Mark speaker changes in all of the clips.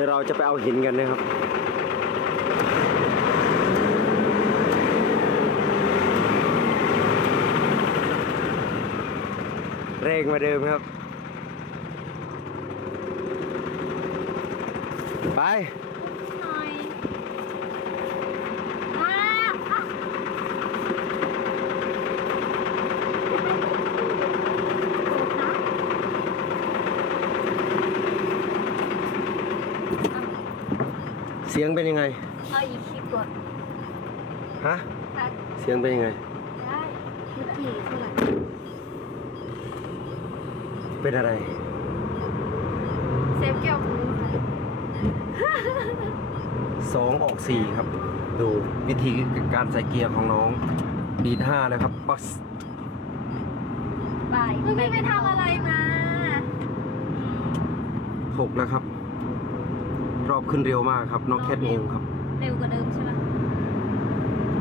Speaker 1: ดี๋ยวเราจะไปเอาหินกันนะครับเร่งมาเดิมครับ ไป
Speaker 2: หน่อยอ่าอะนะ
Speaker 1: เสียงเป็นยังไง
Speaker 2: เอาอีกคลิปก่อน
Speaker 1: ฮะ
Speaker 2: ค่ะ
Speaker 1: เสียงเป็นยังไง
Speaker 2: ได้คลิปกี่เท่าไหร่
Speaker 1: เป็นอะไร
Speaker 2: เซฟเกี่ยวหูค่ะ
Speaker 1: สองออกสี่ครับ ดูวิธีการใส่เกียร์ของน้องดีดห้าเลยครับบัส
Speaker 2: บายมึงไม่ไปทำอะไรมา
Speaker 1: หกแล้วครับ รอบขึ้นเร็วมากครับ น้องแคทงงครับ
Speaker 2: เร็วกว่าเดิมใช่ไหม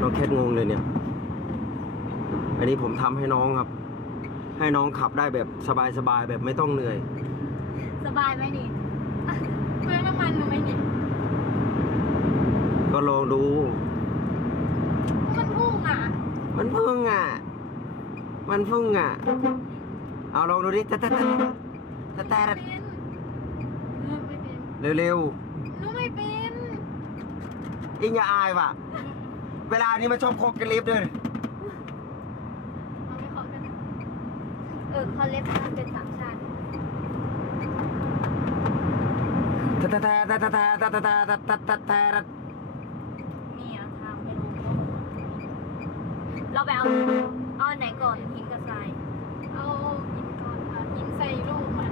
Speaker 1: น้องแคทงงเลยเนี่ย อันนี้ผมทำให้น้องครับ ให้น้องขับได้แบบสบายๆแบบไม่ต้องเหนื่อย
Speaker 2: สบายไหมนี่เปลืองน้ำมันหรือไม่นี่
Speaker 1: ก็ลองดู
Speaker 2: มันพุ่งอะ
Speaker 1: มันพึ่งอะ มันพึ่งอะ เอาลองดูดิตะตะตะตะตะ
Speaker 2: เป็นเออไม่เป็น
Speaker 1: เร็ว
Speaker 2: หนูไม่เป็น
Speaker 1: ๆ อิงอย่าอายว่ะ เวลานี้มาชอบโคกกันลิฟต์ด้วย
Speaker 2: เอาไม่ขอกันเออเขาเล็บมันเป็นสามชั้น
Speaker 1: ตะตะตะตะตะตะตะตะตะตะตะตะตะ
Speaker 2: นี่อะทางไม่รู้เราไปเอาเอาอันไหนก่อนหินกับทรายเอาหินก่อนค่ะหินใส่ลูกมัน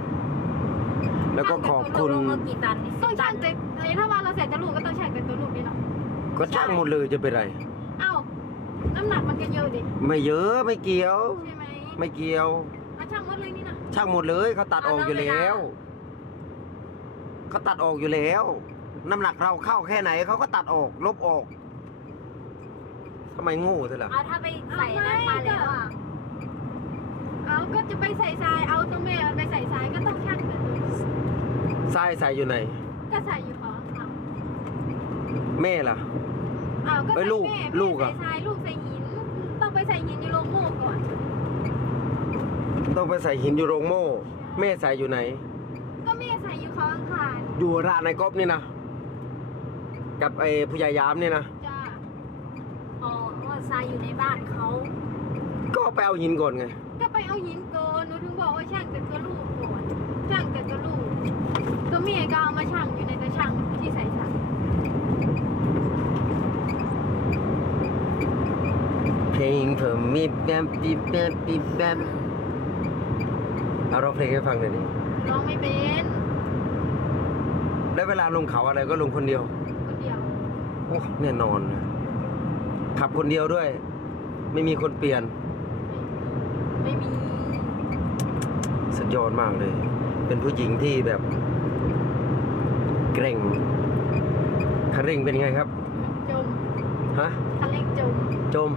Speaker 1: แล้วก็ขอบคุณ
Speaker 2: ตกลงว่ากี่ตันนี่
Speaker 3: ต้อง
Speaker 2: ตั
Speaker 3: ช่างแต่เอ้ยถ้าว่าเราใส่ตัวลูกก็ต้องช่างแต่ตัวลูกนี่เนาะ
Speaker 1: ก็ช่างหมดเลยจะเป็นไร
Speaker 3: เอ้าน้ำหนักมันก็เยอะดิ
Speaker 1: ไม่เยอะไม่เกี่ยว
Speaker 3: ใช่ไหม
Speaker 1: ไม่เกี่ยว
Speaker 3: มาช่างหมดเลยนี่นะ
Speaker 1: ช่างหมดเลยเขาตัดออกอยู่แล้วเขาตัดออกอยู่แล้ว น้ำหนักเราเข้าแค่ไหนเขาก็ตัดออก ลบออกทำไมโง่เธอล่ะ
Speaker 2: เอาถ้าไปใส่นั้นมาแล้วอะ
Speaker 3: เอาก็จะไปใส่ทราย เอาตัวแม่เอาไปใส่ทรายก็ต้องช่างแต่ตัวลูก
Speaker 1: ทรายใส่อยู่ไหน
Speaker 3: ก็ใส่อยู่อ๋อเอา
Speaker 1: แม่ล่ะ
Speaker 3: เอาก็
Speaker 1: เอ้
Speaker 3: ใส่
Speaker 1: ยลูก
Speaker 3: แม่
Speaker 1: ลูก
Speaker 3: แม่
Speaker 1: อะ
Speaker 3: ใส่ทรายลูกใส่หิน ต้องไปใส่หินอยู่โรงโม่ก่อน
Speaker 1: ต้องไปใส่หินอยู่โรงโม่ แม่ใส่อยู่ไหน
Speaker 3: ก็แม่ใส่อยู่เขาอังคาร
Speaker 1: อยู่ร้านในก๊อฟนี่นะ กับไอ้ผู้ใหญ่ยามนี่นะ
Speaker 3: จ้า
Speaker 2: อ๋อว่าทรายอยู่ในบ้านเขา
Speaker 1: ก็ไปเอาหินก่อนไง
Speaker 3: ก็ไปเอาหินก่อนหนูถึงบอกว่าช่างแต่ตัวลูกก่อนช่างแต่ตัวลูกตัวแม่ก็เอามาช่างอยู่ในตัวช่างที่ใส่ทราย
Speaker 1: เพลงผมมีแบบปีแบบปีแบบเอาร้องเพลงให้ฟังหน่อยดิ
Speaker 3: ร้องไม่เป็น
Speaker 1: แล้วเวลาลงเขาอะไรก็ลงคนเดียว
Speaker 3: คนเดียว
Speaker 1: โอ้แน่นอนนะขับคนเดียวด้วย ไม่มีคนเปลี่ยน
Speaker 3: ไม่มี
Speaker 1: สุดยอดมากเลย เป็นผู้หญิงที่แบบ เกร่งคันเร่งเป็นไงครับ
Speaker 3: จม
Speaker 1: ฮะ
Speaker 3: คันเร่งจม
Speaker 1: จม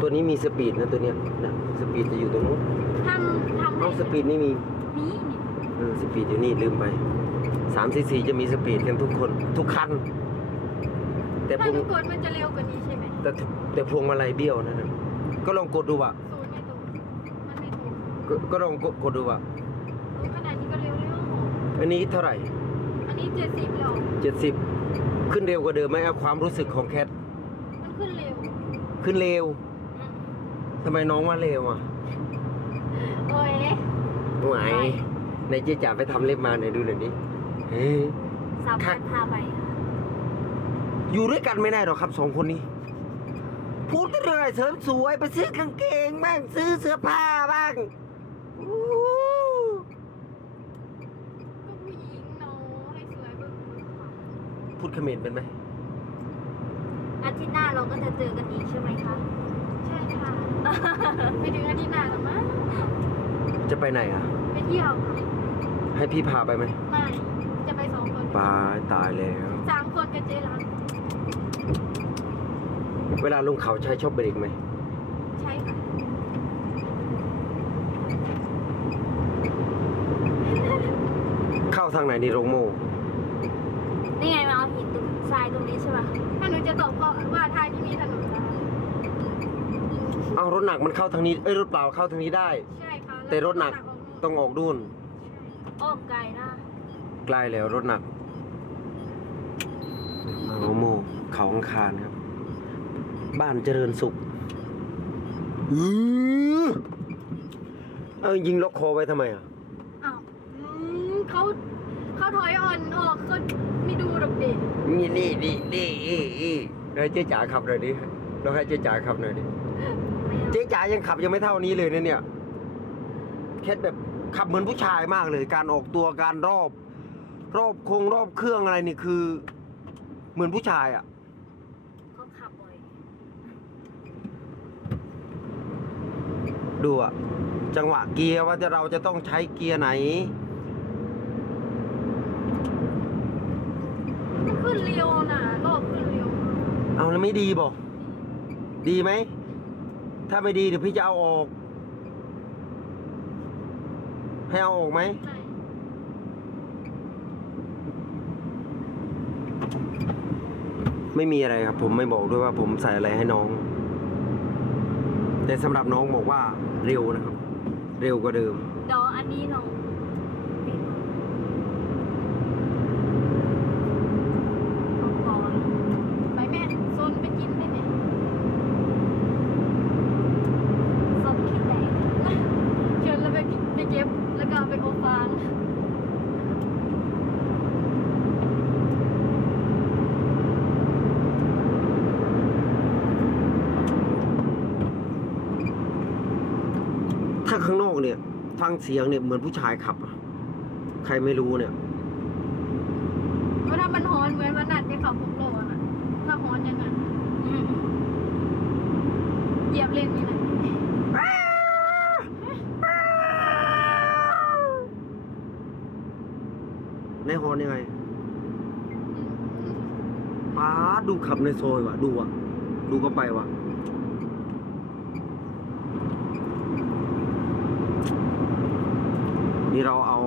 Speaker 1: ตัวนี้มีสปีดนะตัวเนี้ยนะสปีดจะอยู่ตรงนู้น
Speaker 3: ทำทำ
Speaker 1: น้องส
Speaker 3: ให้
Speaker 1: ปีดนี่มี
Speaker 3: นี่นี่
Speaker 1: เออสปีดอยู่นี่ลืมไปสามสี่สี่จะมีสปีดกันทุกคน ทุกคัน แต่พ
Speaker 3: ถ้าว
Speaker 1: ง
Speaker 3: หนูกดมันจะเร็วกว่านี้ใช่ไหม
Speaker 1: แต่แต่พวงมาลัยเบี้ยวนะนะก็ลองกดดูว่ะ
Speaker 3: ศูนย์ไม่ถูกมันไม่ถูก
Speaker 1: ก็ก็ลองกดกดดูว่ะ
Speaker 3: โอ้ขนาดนี้ก็เร็วเร็ว
Speaker 1: อันนี้เท่าไหร่
Speaker 3: อั นนี้เจ็ดสิบหรอ
Speaker 1: เจ็ดสิบขึ้นเร็วกว่าเดิมไหมเอาความรู้สึกของแคท
Speaker 3: มันขึ้นเร็ว
Speaker 1: ขึ้นเร็วทำไมน้องว่าเร็วอะ
Speaker 3: โอ้ย
Speaker 1: ไหวในเจ๊จ๋าไปทำเล็บมาไหนดูหน่อยดิเฮ้ย
Speaker 2: สาว
Speaker 1: ค่ะ
Speaker 2: พันพาไปค่ะ
Speaker 1: อยู่ด้วยกันไม่ได้หรอกครับสองคนนี้ พูดแต่เรื่องอะไรเสริมสวยไปซื้อกางเกงบ้างซื้อเสื้อผ้าบ้างอู้
Speaker 3: ก็ผู้หญิงเนาะให้สวยเบิ่งเบิ่งค่ะ
Speaker 1: พูดเขมรเป็นไหม
Speaker 2: อาทิตย์หน้าเราก็จะเจอกันอีกใช่ไหมคะ
Speaker 3: ใช่ค่ะไปถึงอาทิตย์หน้าหรอมั้ง
Speaker 1: จะไปไหนอะ
Speaker 3: ไปเที่ยวค่ะ
Speaker 1: ให้พี่พาไปไหม
Speaker 3: ไม่จะไปสองคน
Speaker 1: ไปตายแล้ว
Speaker 3: สามคนกับเจรัง
Speaker 1: เวลาลงเขาใช้ชอบเบรกไหม
Speaker 3: ใช่ค่ะ
Speaker 1: เทางไหนนี่โรงโม่
Speaker 2: นี่ไงมาเอาหินตรงทรายตรง นี้ใช่ป่ะ
Speaker 3: ถ้าหนูจะตอบก็ว่าทางที่มีถนนนะคะ
Speaker 1: เอารถหนักมันเข้าทางนี้ เอ้ยรถเปล่าเข้าทางนี้ได้
Speaker 3: ใช่ค่ะ
Speaker 1: แต่รถหนักต้องออกดุน
Speaker 2: อ้อมไกลนะ
Speaker 1: ใกล้แล้วรถหนักมาโรงโม่เขาอังคารครับ บ้านเจริญสุขอื้อเอายิงล็อกคอไว้ทำไมอะ
Speaker 3: อ้าวอืมเขาเขาถอยอ่อนออกเขาไม่ดูดอกเด็ก
Speaker 1: นี่นี่นี่นี่อีอีให้เจ๊จ๋าขับหน่อยดิเราให้เจ๊จ๋าขับหน่อยดิเจ๊จ๋ายังขับยังไม่เท่านี้เลยนะเนี่ยแค่แบบขับเหมือนผู้ชายมากเลย การออกตัวการรอบ รอบโครงรอบเครื่องอะไรนี่คือ เหมือนผู้ชายอะ
Speaker 2: เขาขับบ่อย
Speaker 1: ดูอะจังหวะเกียร์ว่าจะเราจะต้องใช้เกียร์ไหน
Speaker 3: ขึ้นเร็วน่ะรอบขึ้นเร็ว
Speaker 1: เอาแล้วไม่ดีบอกดีไหม ถ้าไม่ดีเดี๋ยวพี่จะเอาออก ให้เอาออกไหม
Speaker 3: ใช่
Speaker 1: ไม่มีอะไรครับ ผมไม่บอกด้วยว่าผมใส่อะไรให้น้อง แต่สำหรับน้องบอกว่าเร็วนะครับ เร็วกว่าเดิม
Speaker 2: เดี๋ยวอันนี้เราปิดเอาก่อน
Speaker 3: ไปแม่โซนไปกินได้ไหม
Speaker 2: ส้มขี้แตก
Speaker 3: เชิญแล้วไปไปเก็บแล้วก็เอาไปอบฟาง
Speaker 1: ถ้าข้างนอกเนี่ย ฟังเสียงเนี่ยเหมือนผู้ชายขับอะใครไม่รู้เนี่ย
Speaker 3: ว่าถ้ามันฮอนเหมือนวันนัดไปขับหกโลน่ะ ถ้าฮอนอยังไง
Speaker 2: อืม
Speaker 3: เหยียบเลนนี่นะ
Speaker 1: ในฮอนยังไงป้าดดูขับในซอยว่ะ ดูอะ ดูก็ไปว่ะ นี่เราเอา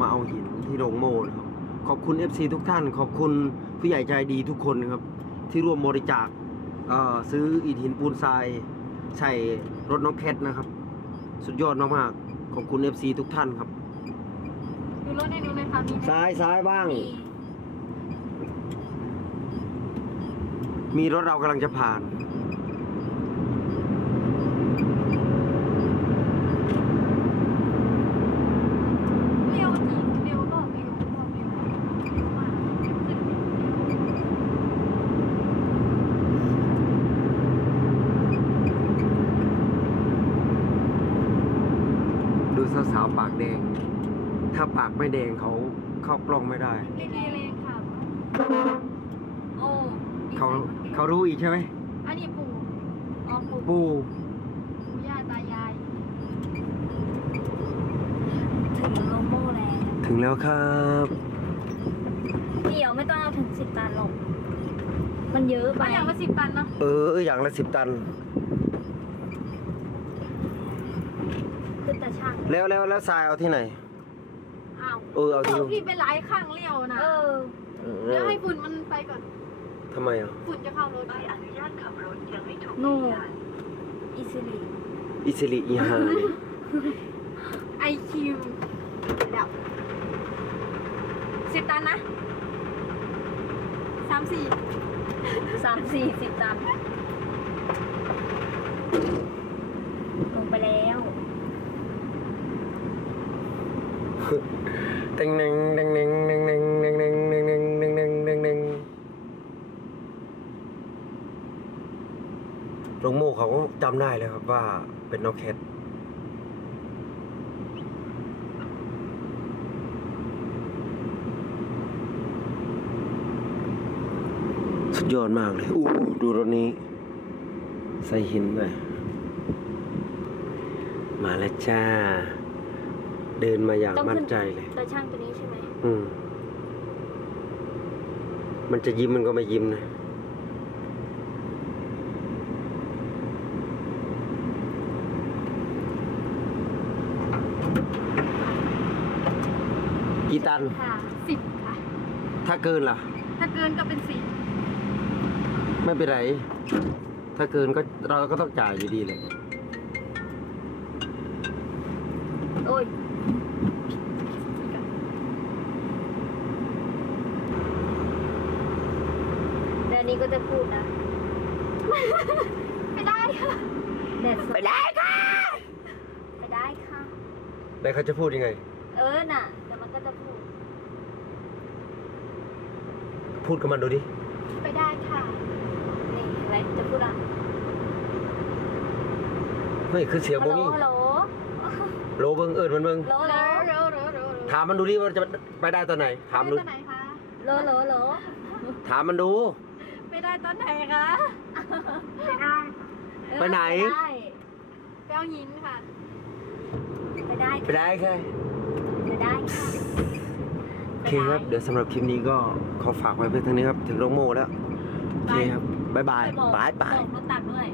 Speaker 1: มาเอาหินที่โรงโม่นะครับขอบคุณ FC ทุกท่าน ขอบคุณผู้ใหญ่ใจดีทุกคนนะครับ ที่ร่วมบริจาคเอ่อซื้ออิฐหินปูนทรายใส่รถน้องแคทนะครับ สุดยอดมากๆขอบคุณ FC ทุกท่านครับ
Speaker 3: ดูรถให้หนูหน่อยค่ะมีไหม
Speaker 1: ซ้ายซ้ายบ้าง
Speaker 2: มี
Speaker 1: มีรถเรากำลังจะผ่าน
Speaker 3: เร็วจริงเร็วรอบเร็วรอบเร็วเร็วมากเร็วขึ้นเร็วเร็ว
Speaker 1: ดูสาวๆปากแดง ถ้าปากไม่แดงเขาเข้ากล้องไม่ได้
Speaker 3: เร่งๆแรงค่ะ
Speaker 2: โอ้
Speaker 1: เขาเขารู้อีกใช่ไหม
Speaker 3: อันนี้ปู่
Speaker 2: อ๋อปุ๊บ
Speaker 1: ปู
Speaker 3: ปู่ย่าตายาย
Speaker 2: ถึงโลโม่แล้ว
Speaker 1: ถึงแล้วครับ
Speaker 2: เดี๋ยวไม่ต้องเอาถึงสิบตันหรอก มันเยอะไป
Speaker 3: บางอย่างละสิบตันเนาะ
Speaker 1: เอออย่างละสิบตัน
Speaker 2: ขึ้นแต่ช่าง
Speaker 1: แล้วแล้วแล้วทรายเอาที่ไหน
Speaker 3: อ้าว
Speaker 1: เออเอาที่
Speaker 3: โอ้
Speaker 1: นู่น
Speaker 3: พี่ไปหลายข้างเลี้ยวนะ
Speaker 2: เออ
Speaker 1: เอ
Speaker 3: เดี๋ยว
Speaker 1: อ
Speaker 3: ให้ฝุ่นมันไปก่อน
Speaker 1: ทำไมอะ
Speaker 3: ฝุ่นจะเข้ารถ
Speaker 4: ใบอนุญาตขับรถยังไม่ถูก
Speaker 2: โน่
Speaker 4: ยืนยัน
Speaker 2: อิซิลิ
Speaker 1: อิสริอีฮานี่
Speaker 3: ไอคิวดับสิบตันนะสามสี่
Speaker 2: สามสี่สิบตัน
Speaker 1: เขาก็จำได้เลยครับว่าเป็นน้องแคทสุดยอดมากเลยอู้ดูรถนี้ ใส่หินเลยมาแล้วจ้า เดินมาอย่าง
Speaker 2: ต้อง
Speaker 1: มั่น
Speaker 2: ขึ้น
Speaker 1: ใจเลย
Speaker 2: แต่ช่างตัวนี้ใช่ไหม
Speaker 1: อืมมันจะยิ้มมันก็ไม่ยิ้มนะ ตัน
Speaker 2: ค่ะ
Speaker 3: สิบค่ะ
Speaker 1: ถ้าเกินล่ะ
Speaker 3: ถ้าเกินก็เป็นสี่
Speaker 1: ไม่เป็นไร ถ้าเกินก็เราก็ต้องจ่ายอยู่ดีเลย
Speaker 2: โอ้ยเดี๋ยวนี้ก็จะพูดนะ
Speaker 3: ไม่ได้ค่ะ
Speaker 2: แดดสด
Speaker 1: ไปได้ค่ะ
Speaker 2: ไปได้ค่ะ
Speaker 1: แล้วเขาจะพูดยังไง
Speaker 2: เออน่ะเดี๋ยวมันก็จะพูด
Speaker 1: พูดกับมันดูดิ
Speaker 3: ไปได้ค่ะ
Speaker 2: นี่เห็นไหมจะพูดอะ
Speaker 1: เฮ้ย คือเสียง
Speaker 2: ฮัล
Speaker 1: โม
Speaker 2: โหล
Speaker 1: มี่
Speaker 2: ฮัลโหล
Speaker 1: โลเบิงเอิญมันเบิง
Speaker 2: โหลโหล
Speaker 3: เร็วเร็วเร็วเร็ว
Speaker 1: ถามมันดูดิว่าจะไปได้ตอนไหน ถามดู
Speaker 3: ไปได้ตอนไหนคะ
Speaker 2: โหลโหลโหล
Speaker 1: ถามมันดู
Speaker 3: ไปได้ตอนไหนคะ
Speaker 1: ไปไหน
Speaker 2: ได้
Speaker 3: ไปเอาหินค่ะ
Speaker 2: ไปได้
Speaker 1: ไปได้แค่
Speaker 2: ไปได้ค่ะ
Speaker 1: โอเคครับ เดี๋ยวสำหรับคลิปนี้ก็ขอฝากไว้เพียงเท่านี้ครับ ถึงโรงโมแล้ว โอเคครับ บ๊ายบาย
Speaker 2: ไปบอก
Speaker 1: บายบาย
Speaker 2: บอกรถตักด้วย